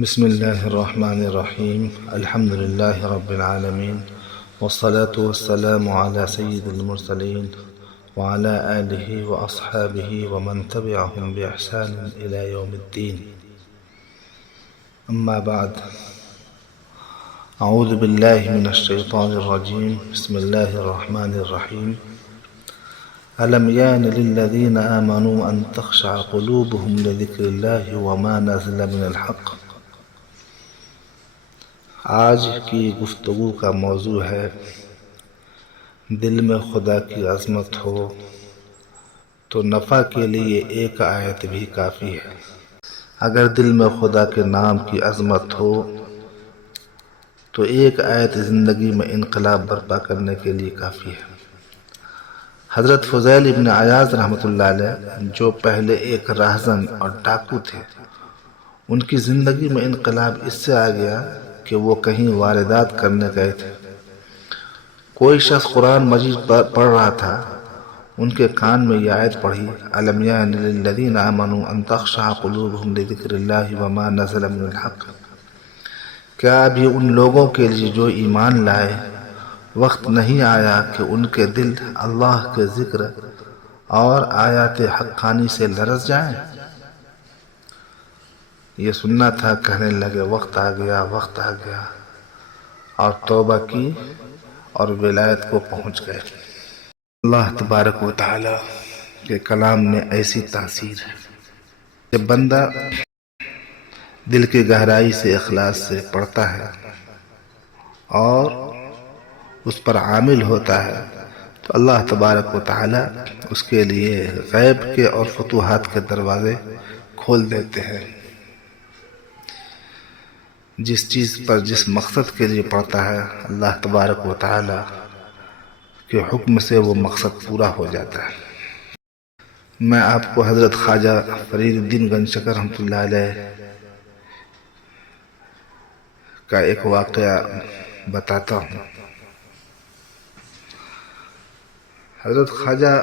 بسم الله الرحمن الرحيم. الحمد لله رب العالمين، والصلاة والسلام على سيد المرسلين وعلى آله وأصحابه ومن تبعهم بإحسان إلى يوم الدين. أما بعد، أعوذ بالله من الشيطان الرجيم. بسم الله الرحمن الرحيم. ألم يان للذين آمنوا أن تخشع قلوبهم لذكر الله وما نزل من الحق. آج کی گفتگو کا موضوع ہے دل میں خدا کی عظمت ہو تو نفع کے لیے ایک آیت بھی کافی ہے۔ اگر دل میں خدا کے نام کی عظمت ہو تو ایک آیت زندگی میں انقلاب برپا کرنے کے لیے کافی ہے۔ حضرت فضیل ابن عیاض رحمۃ اللہ علیہ، جو پہلے ایک راہزن اور ڈاکو تھے، ان کی زندگی میں انقلاب اس سے آ گیا کہ وہ کہیں واردات کرنے گئے تھے۔ کوئی شخص قرآن مجید پڑھ رہا تھا، ان کے کان میں یہ آیت پڑھی، أَلَمْ يَأْنِ لِلَّذِينَ آمَنُوا أَن تَخْشَعَ قُلُوبُهُمْ لِذِكْرِ اللَّهِ وَمَا نَزَلَ مِنَ الْحَقِّ۔ کیا ابھی ان لوگوں کے لیے جو ایمان لائے وقت نہیں آیا کہ ان کے دل اللہ کے ذکر اور آیات حقانی سے لرز جائیں؟ یہ سننا تھا، کہنے لگے وقت آ گیا، وقت آ گیا، اور توبہ کی اور ولایت کو پہنچ گئے۔ اللہ تبارک و تعالی کے کلام میں ایسی تاثیر ہے کہ بندہ دل کی گہرائی سے اخلاص سے پڑھتا ہے اور اس پر عامل ہوتا ہے تو اللہ تبارک و تعالی اس کے لیے غیب کے اور فتوحات کے دروازے کھول دیتے ہیں۔ جس چیز پر جس مقصد کے لیے پڑھتا ہے، اللہ تبارک و تعالی کے حکم سے وہ مقصد پورا ہو جاتا ہے۔ میں آپ کو حضرت خواجہ فرید الدین گنج شکر رحمۃ اللہ علیہ کا ایک واقعہ بتاتا ہوں۔ حضرت خواجہ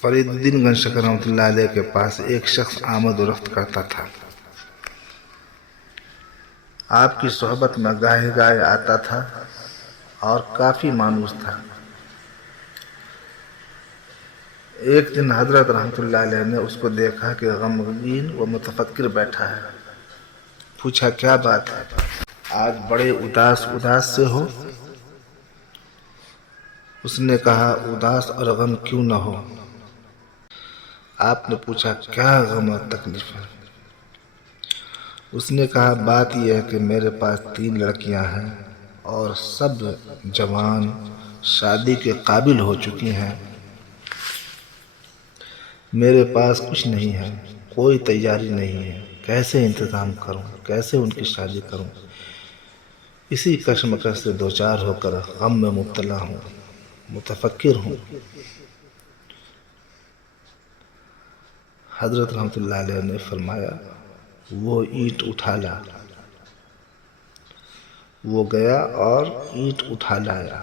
فرید الدین گنج شکر رحمۃ اللہ علیہ کے پاس ایک شخص آمد و رفت کرتا تھا۔ آپ کی صحبت میں گاہے گاہے آتا تھا اور کافی مانوس تھا۔ ایک دن حضرت رحمۃ اللہ علیہ نے اس کو دیکھا کہ غمگین و متفکر بیٹھا ہے۔ پوچھا کیا بات ہے، آج بڑے اداس سے ہو؟ اس نے کہا اداس اور غم کیوں نہ ہو؟ آپ نے پوچھا کیا غم اور تکلیف ہے؟ اس نے کہا بات یہ ہے کہ میرے پاس 3 لڑکیاں ہیں اور سب جوان شادی کے قابل ہو چکی ہیں۔ میرے پاس کچھ نہیں ہے، کوئی تیاری نہیں ہے، کیسے انتظام کروں، کیسے ان کی شادی کروں؟ اسی کشمکش سے دوچار ہو کر غم میں مبتلا ہوں، متفکر ہوں۔ حضرت رحمۃ اللہ علیہ نے فرمایا وہ اینٹ اٹھا لا۔ وہ گیا اور اینٹ اٹھا لایا۔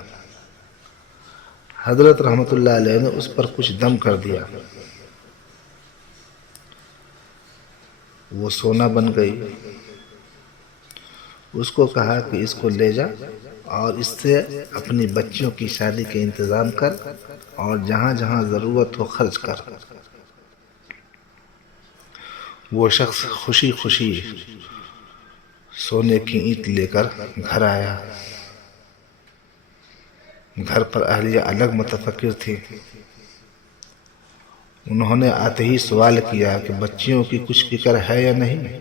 حضرت رحمۃ اللہ علیہ نے اس پر کچھ دم کر دیا، وہ سونا بن گئی۔ اس کو کہا کہ اس کو لے جا اور اس سے اپنی بچیوں کی شادی کے انتظام کر اور جہاں جہاں ضرورت ہو خرچ کر۔ وہ شخص خوشی خوشی سونے کی اینٹ لے کر گھر آیا۔ گھر پر اہلیہ الگ متفکر تھی۔ انہوں نے آتے ہی سوال کیا کہ بچیوں کی کچھ فکر ہے یا نہیں؟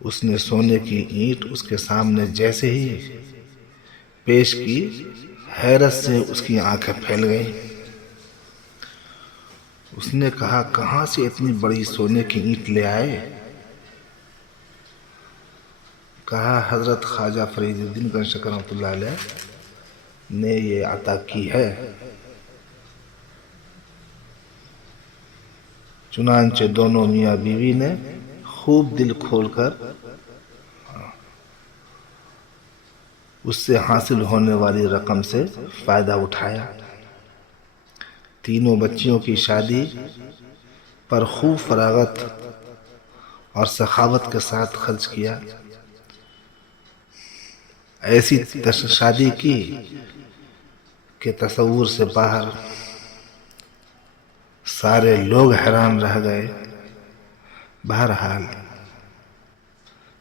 اس نے سونے کی اینٹ اس کے سامنے جیسے ہی پیش کی، حیرت سے اس کی آنکھیں پھیل گئیں۔ اس نے کہا کہاں سے اتنی بڑی سونے کی اینٹ لے آئے؟ کہا حضرت خواجہ فرید الدین گنج شکر رحمۃ اللہ علیہ نے یہ عطا کی ہے۔ چنانچہ دونوں میاں بیوی نے خوب دل کھول کر اس سے حاصل ہونے والی رقم سے فائدہ اٹھایا۔ تینوں بچیوں کی شادی پر خوب فراغت اور سخاوت کے ساتھ خرچ کیا. ایسی شادی کی کہ تصور سے باہر. سارے لوگ حیران رہ گئے. بہرحال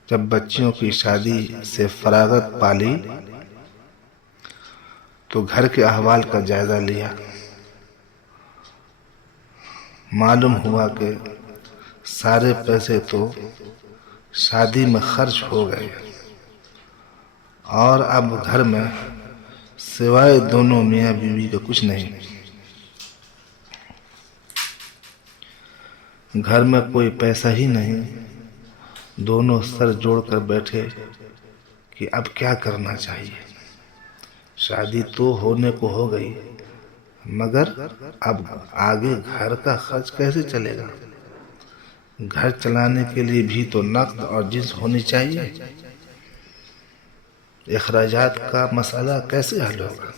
جب بچیوں کی شادی سے فراغت پالی تو گھر کے احوال کا جائزہ لیا. معلوم ہوا کہ سارے پیسے تو شادی میں خرچ ہو گئے اور اب گھر میں سوائے دونوں میاں بیوی کے کچھ نہیں. گھر میں کوئی پیسہ ہی نہیں. دونوں سر جوڑ کر بیٹھے کہ اب کیا کرنا چاہیے. شادی تو ہونے کو ہو گئی مگر اب آگے گھر کا خرچ کیسے چلے گا؟ گھر چلانے کے لیے بھی تو نقد اور جنس ہونی چاہیے. اخراجات کا مسئلہ کیسے حل ہوگا؟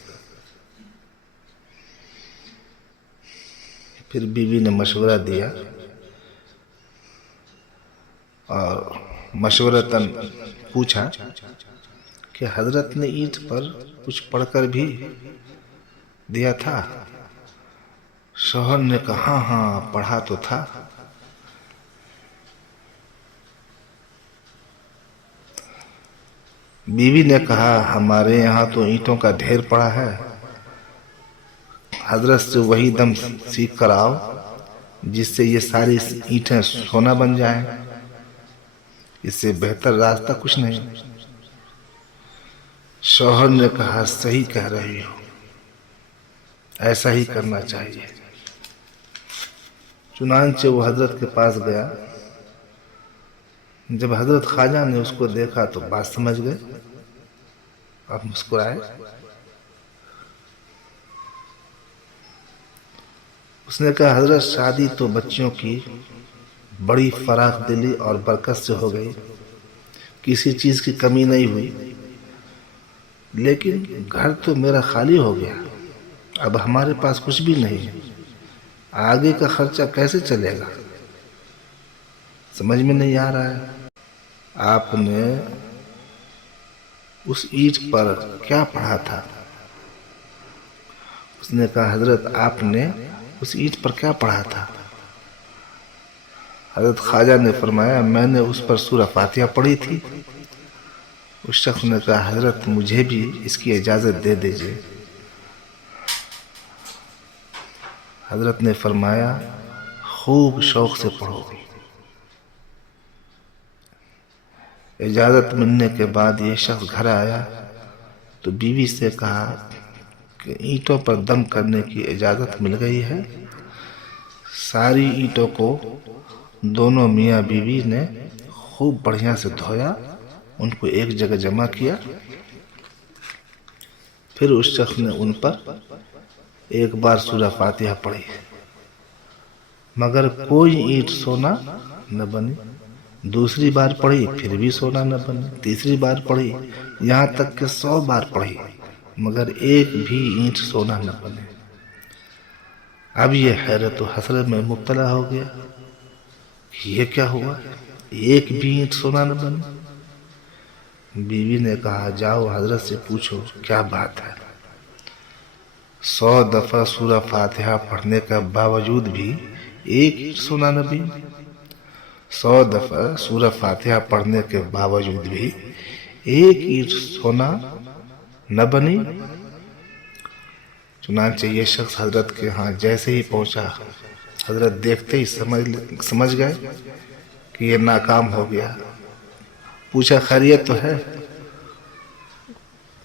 پھر بیوی نے مشورہ دیا اور مشورتاً پوچھا کہ حضرت نے اینٹ پر کچھ پڑھ کر بھی دیا تھا؟ شوہر نے کہا ہاں پڑھا تو تھا. بیوی نے کہا ہمارے یہاں تو اینٹوں کا ڈھیر پڑا ہے. حضرت سے وہی دم سیکھ کر آؤ جس سے یہ ساری اینٹیں سونا بن جائیں. اس سے بہتر راستہ کچھ نہیں. شوہر نے کہا صحیح کہہ رہی ہو، ایسا ہی کرنا چاہیے. چنانچہ وہ حضرت کے پاس گیا. جب حضرت خواجہ نے اس کو دیکھا تو بات سمجھ گئے اور مسکرائے. اس نے کہا حضرت شادی تو بچیوں کی بڑی فراخ دلی اور برکت سے ہو گئی، کسی چیز کی کمی نہیں ہوئی. لیکن گھر تو میرا خالی ہو گیا. اب ہمارے پاس کچھ بھی نہیں. آگے کا خرچہ کیسے چلے گا؟ سمجھ میں نہیں آ رہا ہے. آپ نے اس اینٹ پر کیا پڑھا تھا؟ اس نے کہا حضرت آپ نے اس اینٹ پر کیا پڑھا تھا؟ حضرت خواجہ نے فرمایا میں نے اس پر سورہ فاتحہ پڑھی تھی. اس شخص نے کہا حضرت مجھے بھی اس کی اجازت دے دیجیے. حضرت نے فرمایا خوب شوق سے پڑھو. اجازت ملنے کے بعد یہ شخص گھر آیا تو بیوی سے کہا کہ اینٹوں پر دم کرنے کی اجازت مل گئی ہے. ساری اینٹوں کو دونوں میاں بیوی نے خوب بڑھیا سے دھویا، ان کو ایک جگہ جمع کیا. پھر اس شخص نے ان پر ایک بار سورہ فاتحہ پڑھی مگر کوئی اینٹ سونا نہ بنی. دوسری بار پڑھی پھر بھی سونا نہ بنی. تیسری بار پڑھی یہاں تک کہ 100 بار پڑھی مگر ایک بھی اینٹ سونا نہ بنے. اب یہ حیرت و حسرت میں مبتلا ہو گیا کہ یہ کیا ہوا، ایک بھی اینٹ سونا نہ بنے. بیوی نے کہا جاؤ حضرت سے پوچھو کیا بات ہے. 100 دفعہ سورہ فاتحہ پڑھنے کا باوجود بھی ایک اینٹ سونا نہ بنی. 100 دفعہ سورہ فاتحہ پڑھنے کے باوجود بھی ایک اینٹ سونا نہ بنی. چنانچہ یہ شخص حضرت کے ہاں جیسے ہی پہنچا حضرت دیکھتے ہی سمجھ گئے کہ یہ ناکام ہو گیا. پوچھا خیریت تو ہے؟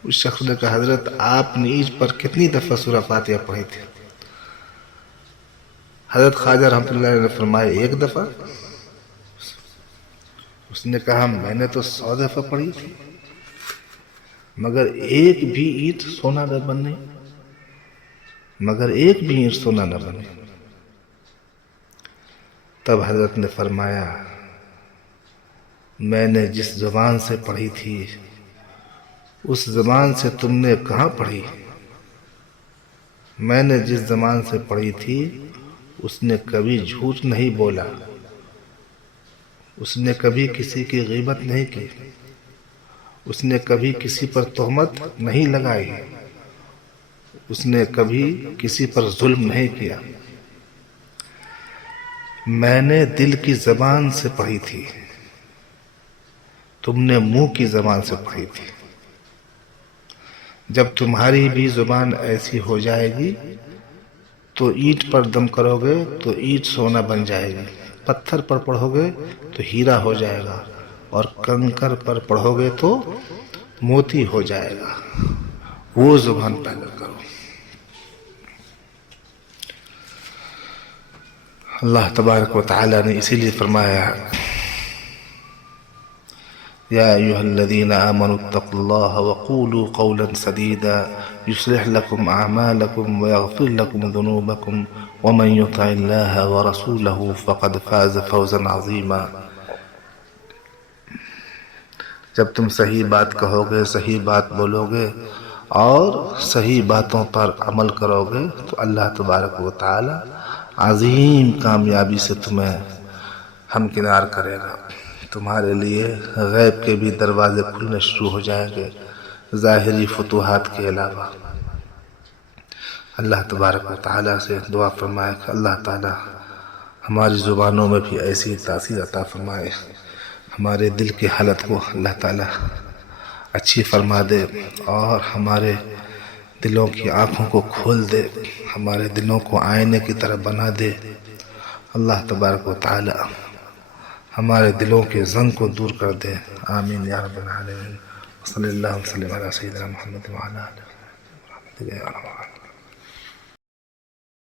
اس شخص نے کہا حضرت آپ نے اینٹ پر کتنی دفعہ سورہ فاتحہ پڑھی تھی؟ حضرت خواجہ رحمۃ اللہ علیہ نے فرمایا 1 دفعہ. اس نے کہا میں نے تو 100 دفعہ پڑھی تھی مگر ایک بھی اینٹ سونا نہ بنے. تب حضرت نے فرمایا میں نے جس زبان سے پڑھی تھی اس زبان سے تم نے کہاں پڑھی؟ میں نے جس زبان سے پڑھی تھی اس نے کبھی جھوٹ نہیں بولا، اس نے کبھی کسی کی غیبت نہیں کی، اس نے کبھی کسی پر تہمت نہیں لگائی، اس نے کبھی کسی پر ظلم نہیں کیا۔ میں نے دل کی زبان سے پڑھی تھی، تم نے منہ کی زبان سے پڑھی تھی۔ جب تمہاری بھی زبان ایسی ہو جائے گی تو اینٹ پر دم کرو گے تو اینٹ سونا بن جائے گی، پتھر پر پڑھو گے تو ہیرا ہو جائے گا، اور کنکر پر پڑھو گے تو موتی ہو جائے گا۔ وہ زبان پیدا کرو۔ اللہ تبارک و تعالی نے اسی لیے فرمایا یا ایھا الذین آمنوا اتقوا اللہ وقولوا قولا سدیدا یصلح لکم اعمالکم ویغفر لکم ذنوبکم ومن یطع اللہ ورسولہ فقد فاز فوزا عظیما۔ جب تم صحیح بات کہو گے، صحیح بات بولو گے اور صحیح باتوں پر عمل کرو گے تو اللہ تبارک و تعالی عظیم کامیابی سے تمہیں ہمکنار کرے گا۔ تمہارے لیے غیب کے بھی دروازے کھلنے شروع ہو جائیں گے، ظاہری فتوحات کے علاوہ۔ اللہ تبارک و تعالی سے دعا فرمائے کہ اللہ تعالی ہماری زبانوں میں بھی ایسی تاثیر عطا فرمائے، ہمارے دل کی حالت کو اللہ تعالی اچھی فرما دے، اور ہمارے دلوں کی آنکھوں کو کھول دے، ہمارے دلوں کو آئینے کی طرح بنا دے۔ اللہ تبارک و تعالی ہمارے دلوں کے زنگ کو دور کر دے، آمین یا رب العالمین۔ صلی اللہ وسلم علی سیدنا محمد وعلی آلہ وصحبہ۔